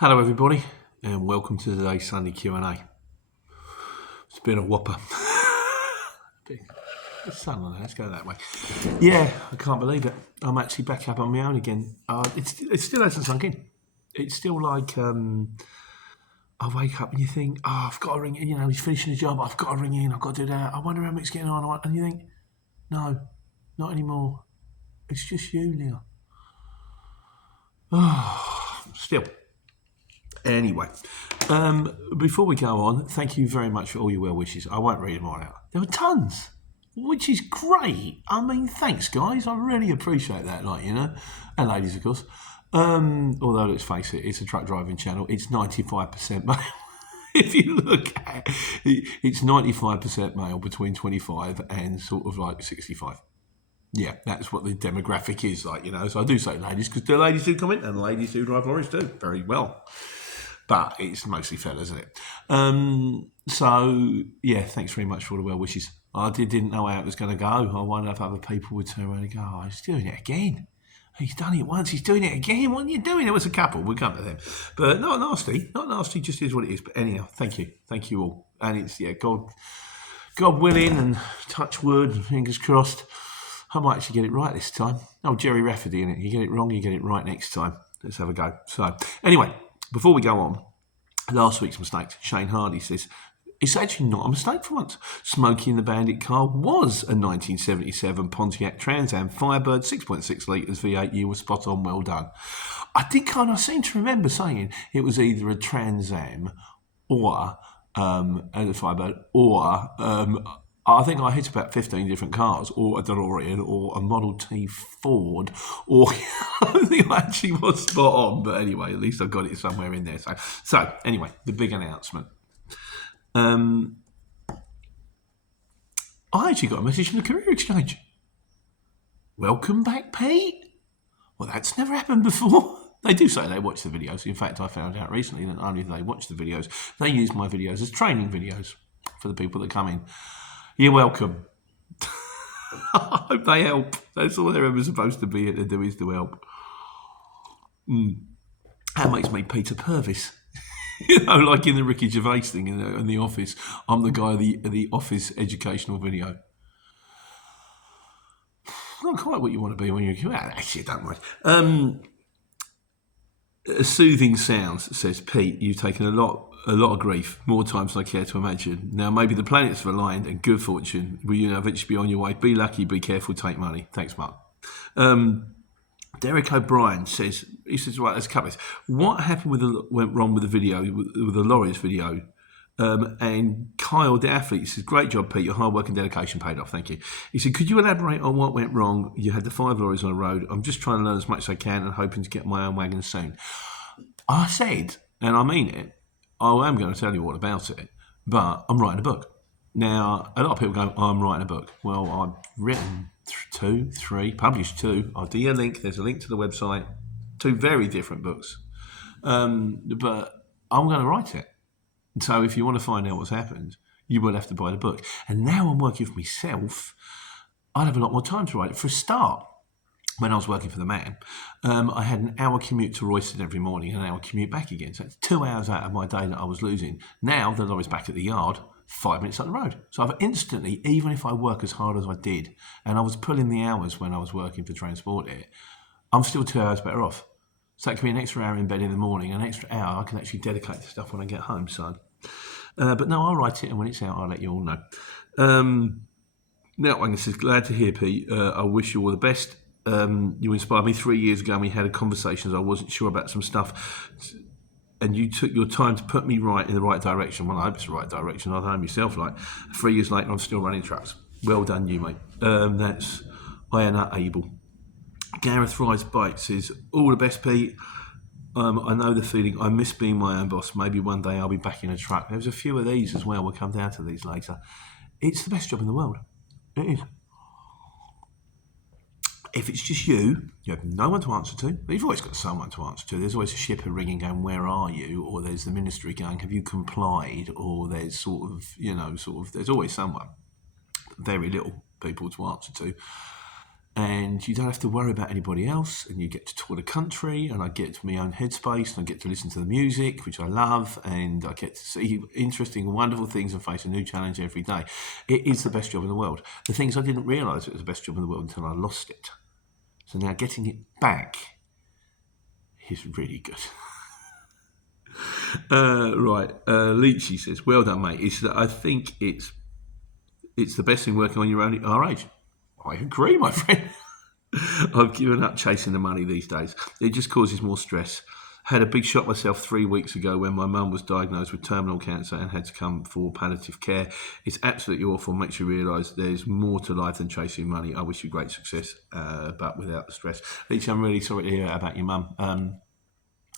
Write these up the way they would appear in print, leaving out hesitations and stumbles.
Hello everybody and welcome to today's Sunday Q&A. It's been a whopper. The sun on it, let's go that way. Yeah, I can't believe it. I'm actually back up on my own again. It still hasn't sunk in. It's still like I wake up and you think, I've got to ring in, he's finishing the job, I've got to ring in, I've got to do that. I wonder how Mic's getting on. And you think, no, not anymore. It's just you now. Still. Anyway, before we go on, thank you very much for all your well wishes. I won't read them all out. There were tons, which is great. I mean, thanks, guys. I really appreciate that, and ladies, of course. Although, let's face it, it's a truck driving channel. It's 95% male. If you look at it, it's 95% male between 25 and sort of like 65. Yeah, that's what the demographic is like, So I do say ladies because the ladies do comment and the ladies who drive lorries do very well. But it's mostly fellas, isn't it? So, yeah, thanks very much for all the well wishes. I didn't know how it was going to go. I wondered if other people would turn around and go, he's doing it again. He's done it once, he's doing it again. What are you doing? It was a couple. We'll come to them. But not nasty, just is what it is. But anyhow, thank you all. And it's, God willing and touch wood and fingers crossed, I might actually get it right this time. Oh, Jerry Rafferty, innit? You get it wrong, you get it right next time. Let's have a go. So, anyway, before we go on, last week's mistake, Shane Hardy says, it's actually not a mistake for once. Smokey and the Bandit car was a 1977 Pontiac Trans Am Firebird 6.6 litres V8. You were spot on, well done. I seem to remember saying it was either a Trans Am or a Firebird or I think I hit about 15 different cars, or a DeLorean, or a Model T Ford, or I think I actually was spot on. But anyway, at least I got it somewhere in there. So anyway, the big announcement. I actually got a message from the Career Exchange. Welcome back, Pete. Well, that's never happened before. They do say they watch the videos. In fact, I found out recently that not only do they watch the videos, they use my videos as training videos for the people that come in. You're welcome. I hope they help. That's all they're ever supposed to be here to do is to help. That makes me Peter Purvis. Like in the Ricky Gervais thing in the Office. I'm the guy of the Office educational video. Not quite what you want to be when you're... Actually, don't mind. Soothing Sounds says, Pete, you've taken a lot of grief, more times than I care to imagine. Now, maybe the planets have aligned and good fortune will you eventually be on your way. Be lucky, be careful, take money. Thanks, Mark. Derek O'Brien says, right, there's a couple of things. What happened went wrong with the video, with the lorries video? And Kyle, the athlete, says, great job, Pete. Your hard work and dedication paid off. Thank you. He said, could you elaborate on what went wrong? You had the 5 lorries on the road. I'm just trying to learn as much as I can and hoping to get my own wagon soon. I said, and I mean it, I am going to tell you all about it, but I'm writing a book. Now, a lot of people go, I'm writing a book. Well, I've written 2, 3, published 2. I'll do you a link. There's a link to the website. 2 very different books. But I'm going to write it. So if you want to find out what's happened, you will have to buy the book. And now I'm working for myself, I'd have a lot more time to write it. For a start, when I was working for the Man, I had an hour commute to Royston every morning and an hour commute back again. So it's 2 hours out of my day that I was losing. Now the lorry's back at the yard, 5 minutes up the road. So I've instantly, even if I work as hard as I did, and I was pulling the hours when I was working for Transport It, I'm still 2 hours better off. So that can be an extra hour in bed in the morning, an extra hour I can actually dedicate to stuff when I get home. So, but no, I'll write it, and when it's out, I'll let you all know. Now, I'm just glad to hear, Pete. I wish you all the best. You inspired me 3 years ago, and we had a conversation. I wasn't sure about some stuff, and you took your time to put me right in the right direction. Well, I hope it's the right direction. I don't know myself. Like 3 years later, I'm still running trucks. Well done, you mate. That's Iana Abel. Gareth Rice Bike says, all the best, Pete. I know the feeling. I miss being my own boss. Maybe one day I'll be back in a truck. There's a few of these as well. We'll come down to these later. It's the best job in the world. It is. If it's just you have no one to answer to. You've always got someone to answer to. There's always a shipper ringing going, where are you? Or there's the ministry going, have you complied? Or there's sort of, there's always someone. Very little people to answer to. and you don't have to worry about anybody else, and you get to tour the country, and I get my own headspace, and I get to listen to the music, which I love, and I get to see interesting and wonderful things and face a new challenge every day. It is the best job in the world. The thing is, I didn't realise it was the best job in the world until I lost it. So now getting it back is really good. Right, Leachy says, well done, mate. He said, I think it's the best thing working on your own at our age. I agree, my friend. I've given up chasing the money these days. It just causes more stress. Had a big shock myself 3 weeks ago when my mum was diagnosed with terminal cancer and had to come for palliative care. It's absolutely awful. Makes you realise there's more to life than chasing money. I wish you great success, but without the stress. Leach, I'm really sorry to hear about your mum.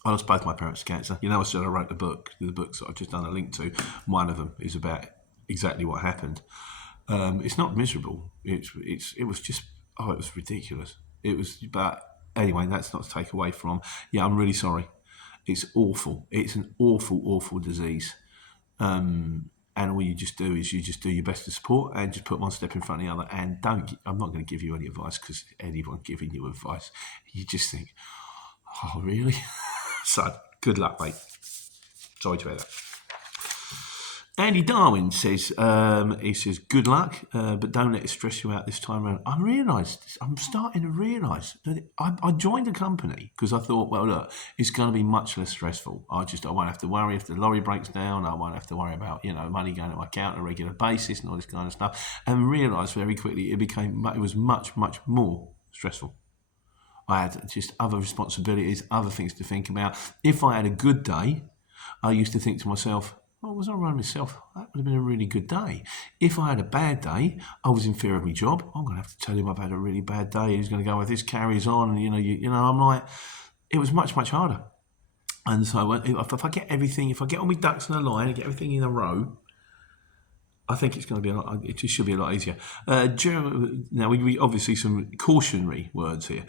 I lost both my parents to cancer. You know, I said I wrote the books that I've just done a link to. One of them is about exactly what happened. It's not miserable. It was ridiculous. But anyway, that's not to take away from. Yeah, I'm really sorry. It's awful. It's an awful, awful disease. And all you just do is you just do your best to support and just put one step in front of the other. And I'm not going to give you any advice because anyone giving you advice, you just think, oh, really? So, good luck, mate. Sorry to hear that. Andy Darwin says, he says, good luck, but don't let it stress you out this time around. I'm starting to realise that I joined the company because I thought, well, look, it's going to be much less stressful. I won't have to worry if the lorry breaks down. I won't have to worry about, money going to my account on a regular basis and all this kind of stuff. And realised very quickly it was much, much more stressful. I had just other responsibilities, other things to think about. If I had a good day, I used to think to myself, well, was I running myself? That would have been a really good day. If I had a bad day, I was in fear of my job. I'm going to have to tell him I've had a really bad day. He's going to go, if this carries on, and I'm like, it was much, much harder. And so if I get all my ducks in a line and get everything in a row, I think it's going to be it just should be a lot easier. Now, we obviously some cautionary words here.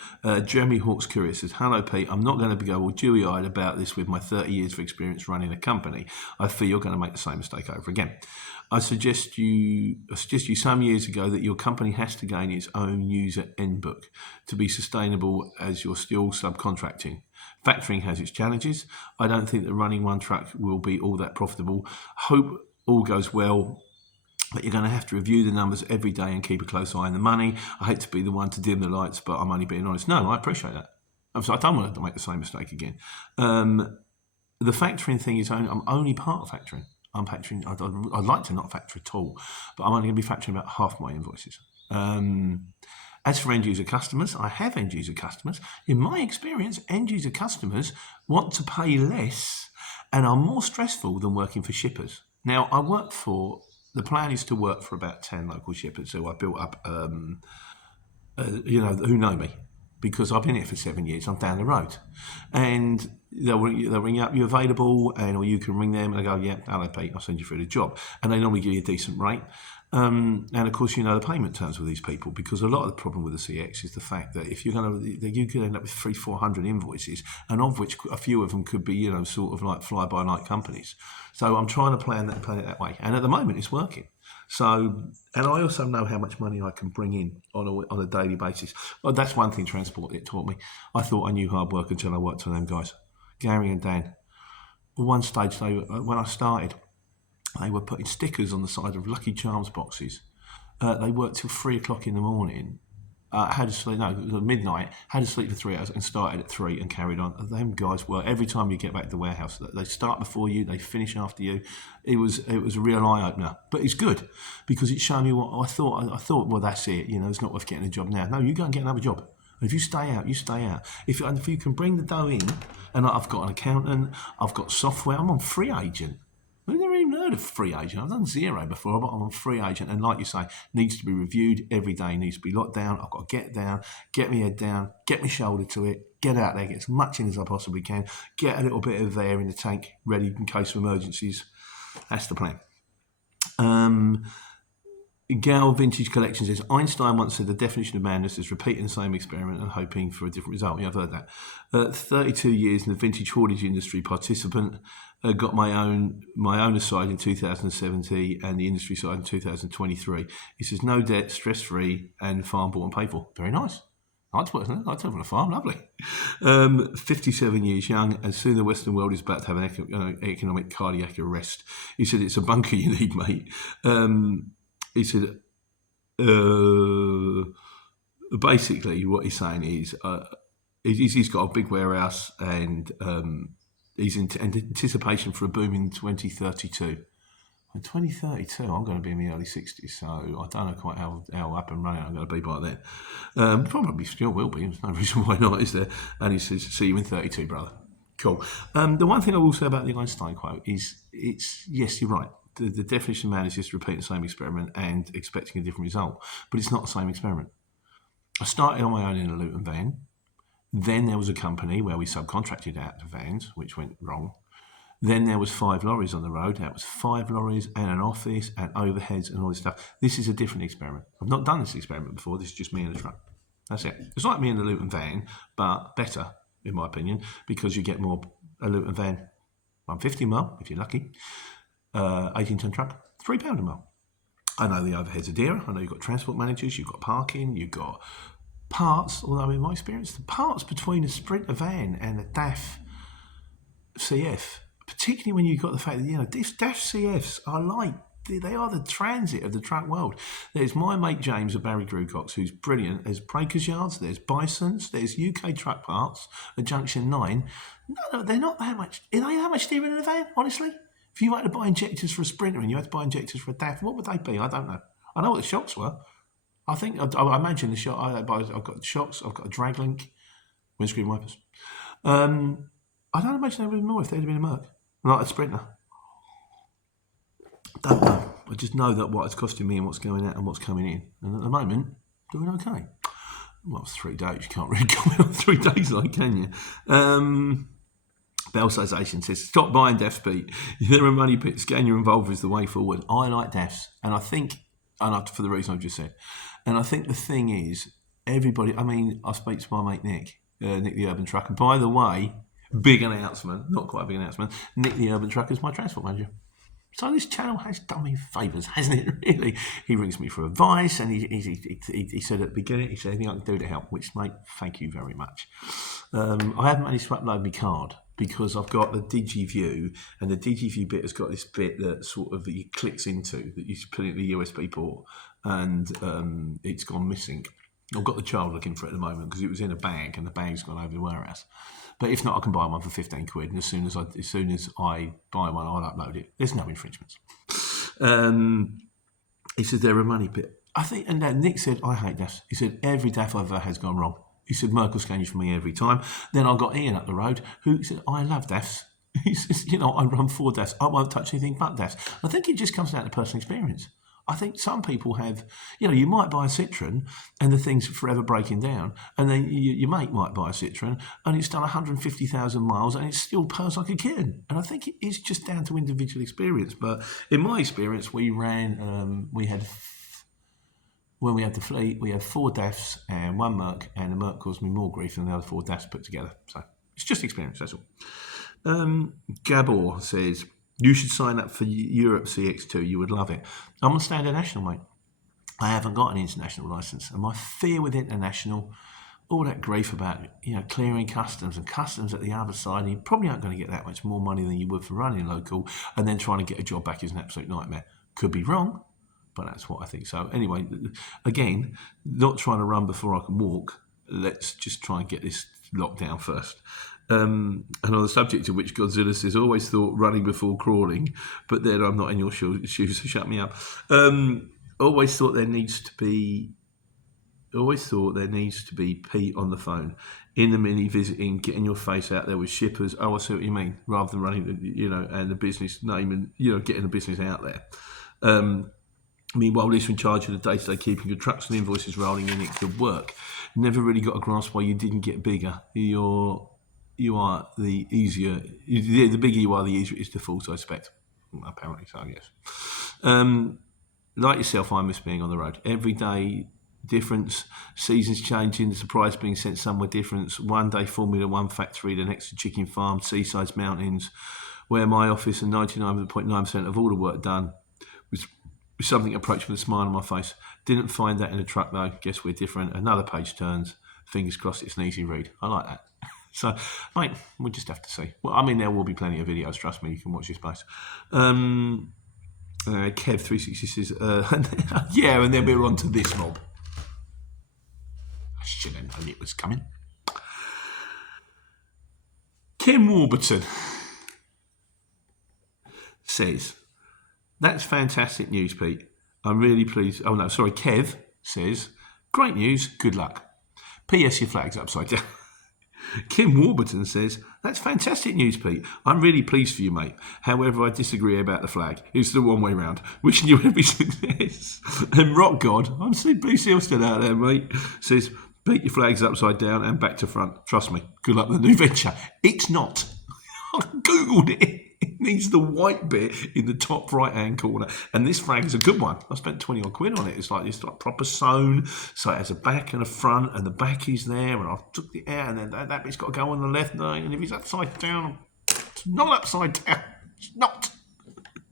Jeremy Hawkes Curious says, hello, Pete. I'm not going to go all dewy-eyed about this with my 30 years of experience running a company. I fear you're going to make the same mistake over again. I suggest you some years ago that your company has to gain its own user endbook to be sustainable as you're still subcontracting. Factoring has its challenges. I don't think that running one truck will be all that profitable. Hope all goes well. But you're going to have to review the numbers every day and keep a close eye on the money. I hate to be the one to dim the lights, but I'm only being honest. No, I appreciate that. I don't want to make the same mistake again. The factoring thing is I'm only part of factoring. I'm factoring. I'd like to not factor at all, but I'm only going to be factoring about half my invoices. As for end user customers, I have end user customers. In my experience, end user customers want to pay less and are more stressful than working for shippers. Now, the plan is to work for about 10 local shippers who I built up, who know me because I've been here for 7 years. I'm down the road. And they'll ring you up, you're available, or you can ring them and they go, yeah, hello, Pete, I'll send you through the job. And they normally give you a decent rate. And of course, the payment terms with these people, because a lot of the problem with the CX is the fact that if you could end up with 300-400 invoices, and of which a few of them could be, sort of like fly-by-night companies. So I'm trying to plan it that way, and at the moment it's working. So, and I also know how much money I can bring in on a daily basis. Well, that's one thing Transport it taught me. I thought I knew hard work until I worked for them guys, Gary and Dan. At one stage, when I started, they were putting stickers on the side of Lucky Charms boxes. They worked till 3 o'clock in the morning. Midnight. Had to sleep for 3 hours and started at 3 and carried on. Them guys were, every time you get back to the warehouse, they start before you, they finish after you. It was a real eye opener, but it's good because it showed me what I thought. I thought, well, that's it. It's not worth getting a job now. No, you go and get another job. And if you stay out, you stay out. If you can bring the dough in, and I've got an accountant, I've got software. I'm on free agent. I've never even heard of free agent. I've done zero before, but I'm on free agent. And like you say, needs to be reviewed every day, needs to be locked down. I've got to get down, get my head down, get my shoulder to it, get out there, get as much in as I possibly can, get a little bit of air in the tank ready in case of emergencies. That's the plan. Gal Vintage Collection says, Einstein once said the definition of madness is repeating the same experiment and hoping for a different result. Yeah, I've heard that. 32 years in the vintage haulage industry participant. Got my owner side in 2017 and the industry side in 2023. He says, no debt, stress-free and farm bought and paid for. Very nice. I'd work on a farm, lovely. 57 years young, and soon the Western world is about to have an economic cardiac arrest. He said, it's a bunker you need, mate. He said, basically what he's saying is he's got a big warehouse and he's in anticipation for a boom in 2032. In 2032, I'm going to be in the early 60s, so I don't know quite how up and running I'm going to be by then. Probably still will be. There's no reason why not, is there? And he says, see you in 32, brother. Cool. The one thing I will say about the Einstein quote is, yes, you're right. The definition of man is just repeating the same experiment and expecting a different result. But it's not the same experiment. I started on my own in a Luton van. Then there was a company where we subcontracted out the vans, which went wrong. Then there was 5 lorries on the road. That was 5 lorries and an office and overheads and all this stuff. This is a different experiment. I've not done this experiment before. This is just me in a truck. That's it. It's like me in the Luton van, but better, in my opinion, because you get more a Luton van. 150 mile, if you're lucky. 18-ton truck, £3 a mile. I know the overheads are dearer. I know you've got transport managers, you've got parking, you've got parts. Although in my experience, the parts between a Sprinter van and a DAF CF, particularly when you've got the fact that these DAF CFs are like they are the transit of the truck world. There's my mate James at Barry Grewcox, who's brilliant. There's Breakers Yards, there's Bison's, there's UK Truck Parts at Junction 9. No, they're not that much. Are they that much dearer in a van, honestly? If you had to buy injectors for a Sprinter and you had to buy injectors for a DAF, what would they be? I don't know. I know what the shocks were. I think, I imagine the shock, I've got shocks, I've got a drag link, windscreen wipers. I don't imagine they would have been more if they'd have been a Merc, not a Sprinter. Don't know. I just know that what it's costing me and what's going out and what's coming in. And at the moment, doing okay. Well, it's 3 days. You can't really go on 3 days, like, can you? Belsization says, stop buying DAFs, Pete. There are money pits. Getting your involved is the way forward. I like DAFs. And I think, for the reason I've just said, and I think the thing is, everybody, I speak to my mate Nick the Urban Trucker. By the way, big announcement, not quite a big announcement, Nick the Urban Trucker is my transport manager. So this channel has done me favours, hasn't it, really? He rings me for advice, and he said at the beginning, he said, anything I can do to help, which, mate, thank you very much. I haven't managed to upload my card because I've got the DigiView, and the DigiView bit has got this bit that sort of it clicks into, that you put it in the USB port, and it's gone missing. I've got the child looking for it at the moment because it was in a bag, and the bag's gone over the warehouse. But if not, I can buy one for 15 quid, and as soon as I buy one, I'll upload it. There's no infringements. He says they're a money pit. I think, and then Nick said, I hate DAFs. He said every DAF I've ever has gone wrong. He said Merkel scan you for me every time. Then I got Ian up the road, who said I love DAFs. He says, I run 4 DAFs. I won't touch anything but DAFs. I think it just comes down to personal experience. I think some people have, you might buy a Citroen and the thing's forever breaking down, and then your mate might buy a Citroen and it's done 150,000 miles and it still purrs like a kitten. And I think it is just down to individual experience. But in my experience, when we had the fleet, we had 4 DAFs and 1 Merc, and the Merc caused me more grief than the other 4 DAFs put together. So it's just experience, that's all. Gabor says, you should sign up for Europe CX2. You would love it. I'm a standard national, mate. I haven't got an international license. And my fear with international, all that grief about, clearing customs and customs at the other side, and you probably aren't going to get that much more money than you would for running local, and then trying to get a job back is an absolute nightmare. Could be wrong, but that's what I think. So anyway, again, not trying to run before I can walk. Let's just try and get this locked down first. And on the subject of which Godzilla says, always thought running before crawling, but then I'm not in your shoes, so shut me up. Always thought there needs to be Pete on the phone, in the mini, visiting, getting your face out there with shippers. Oh, I see what you mean, rather than running, and the business name and, getting the business out there. Meanwhile, Lisa in charge of the day-to-day keeping your trucks and invoices rolling in, it could work. Never really got a grasp why you didn't get bigger. You are the easier, the bigger you are, the easier it is to fall, so I expect. Apparently so, yes. like yourself, I miss being on the road. Every day, difference, seasons changing, the surprise being sent somewhere different. One day Formula One factory, the next a chicken farm, seaside mountains, where my office and 99.9% of all the work done was something approached with a smile on my face. Didn't find that in a truck though. Guess we're different. Another page turns. Fingers crossed it's an easy read. I like that. So, mate, we'll just have to see. Well, I mean, there will be plenty of videos, trust me, you can watch this place. Kev360 says, yeah, and then we're on to this mob. I should have known it was coming. Kim Warburton says, that's fantastic news, Pete. I'm really pleased. Oh, no, sorry. Kev says, great news, good luck. P.S. Your flag's upside down. Kim Warburton says, that's fantastic news, Pete. I'm really pleased for you, mate. However, I disagree about the flag. It's the wrong way round. Wishing you every success. And Rock God, I'm seeing Bruce Hill out there, mate, says, Pete, your flag's upside down and back to front. Trust me. Good luck with the new venture. It's not. I Googled it. It needs the white bit in the top right-hand corner. And this flag's a good one. I spent 20 odd quid on it. It's like proper sewn. So it has a back and a front, and the back is there. And I took it out, and then that bit's got to go on the left line. And if it's upside down, it's not upside down. It's not.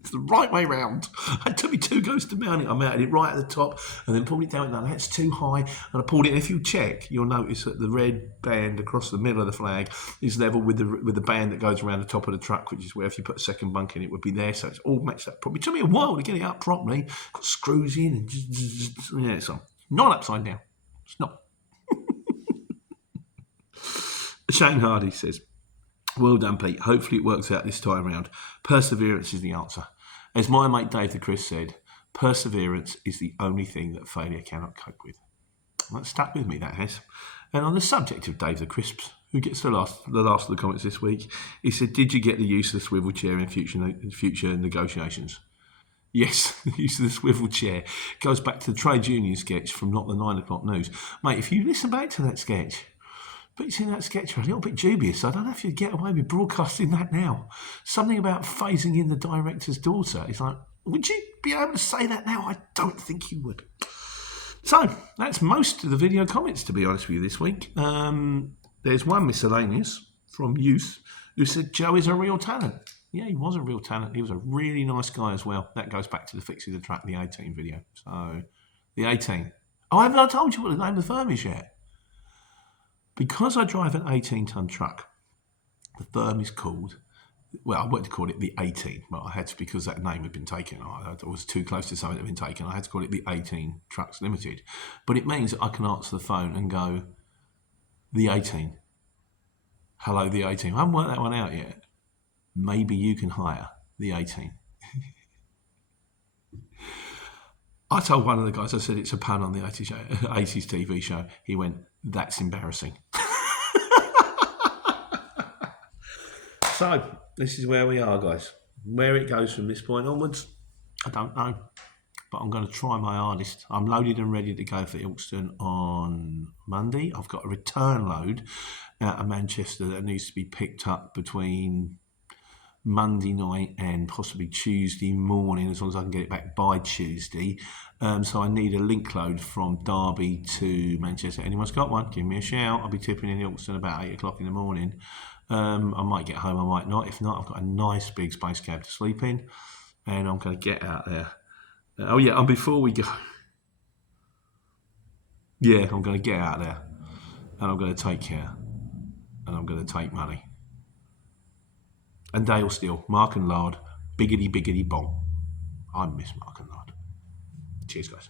It's the right way round. It took me 2 goes to mount it. I mounted it right at the top and then pulled it down. No, that's too high. And I pulled it. And if you check, you'll notice that the red band across the middle of the flag is level with the band that goes around the top of the truck, which is where if you put a second bunk in, it would be there. So it's all matched up properly. It took me a while to get it up properly. Got screws in and yeah, it's not upside down. It's not. Shane Hardy says, well done, Pete. Hopefully it works out this time round. Perseverance is the answer. As my mate Dave the Chris said, perseverance is the only thing that failure cannot cope with. That stuck with me, that has. And on the subject of Dave the Crisps, who gets the last of the comments this week, he said, did you get the use of the swivel chair in future negotiations? Yes, the use of the swivel chair goes back to the trade union sketch from Not the 9 o'clock news. Mate, if you listen back to that sketch, but in that sketch are a little bit dubious. I don't know if you'd get away with broadcasting that now. Something about phasing in the director's daughter. It's like, would you be able to say that now? I don't think you would. So, that's most of the video comments, to be honest with you, this week. There's one miscellaneous from Youth who said Joe is a real talent. Yeah, he was a real talent. He was a really nice guy as well. That goes back to the Fixing the Track, the 18 video. So, the 18. Oh, I haven't told you what the name of the firm is yet. Because I drive an 18-ton truck, the firm is called, well, I wanted to call it the 18, but I had to, because that name had been taken. I was too close to something that had been taken. I had to call it the 18 Trucks Limited. But it means that I can answer the phone and go, the 18. Hello, the 18. I haven't worked that one out yet. Maybe you can hire the 18. I told one of the guys, I said, it's a pun on the 80s TV show. He went, that's embarrassing. So, this is where we are, guys. Where it goes from this point onwards, I don't know. But I'm going to try my hardest. I'm loaded and ready to go for Ilkeston on Monday. I've got a return load out of Manchester that needs to be picked up between Monday night and possibly Tuesday morning, as long as I can get it back by Tuesday. So I need a link load from Derby to Manchester. Anyone's got one, give me a shout. I'll be tipping in Ilkeston about 8 o'clock in the morning. I might get home, I might not. If not, I've got a nice big space cab to sleep in, and I'm going to get out there. Oh yeah, and before we go, yeah, I'm going to get out there, and I'm going to take care, and I'm going to take money. And Dale Steele, Mark and Lard, biggity biggity bong. I miss Mark and Lard. Cheers, guys.